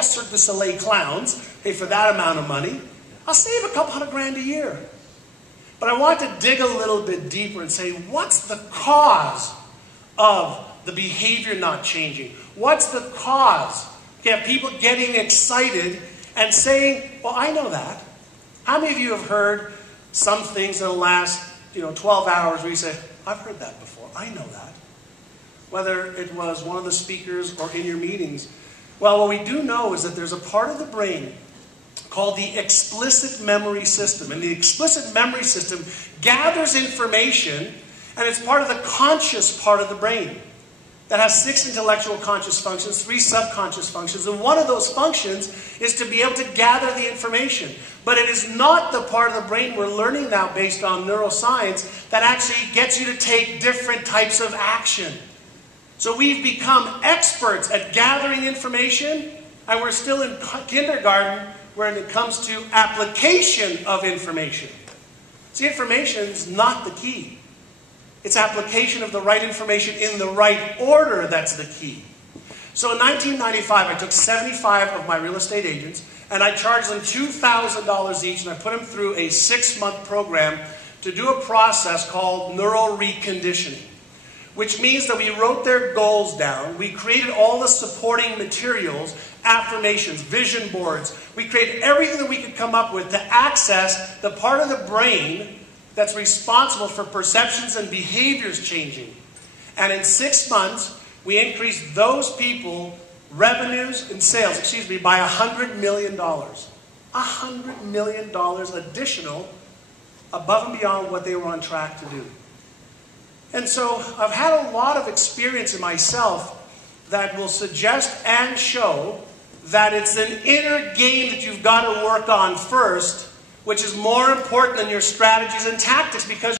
Cirque du Soleil clowns, hey, for that amount of money, I'll save a couple $100,000 a year. But I want to dig a little bit deeper and say, what's the cause of the behavior not changing? What's the cause? You have people getting excited and saying, well, I know that. How many of you have heard some things in the last 12 hours where you say, I've heard that before, I know that. Whether it was one of the speakers or in your meetings. Well, what we do know is that there's a part of the brain called the explicit memory system. And the explicit memory system gathers information, and it's part of the conscious part of the brain that has 6 intellectual conscious functions, 3 subconscious functions, and one of those functions is to be able to gather the information. But it is not the part of the brain we're learning now based on neuroscience that actually gets you to take different types of action. So we've become experts at gathering information, and we're still in kindergarten when it comes to application of information. See, information is not the key. It's application of the right information in the right order that's the key. So in 1995, I took 75 of my real estate agents, and I charged them $2,000 each, and I put them through a 6-month program to do a process called neural reconditioning. Which means that we wrote their goals down, we created all the supporting materials, affirmations, vision boards. We created everything that we could come up with to access the part of the brain that's responsible for perceptions and behaviors changing. And in 6 months, we increased those people revenues and sales, by $100 million. $100 million additional above and beyond what they were on track to do. And so I've had a lot of experience in myself that will suggest and show that it's an inner game that you've got to work on first, which is more important than your strategies and tactics, because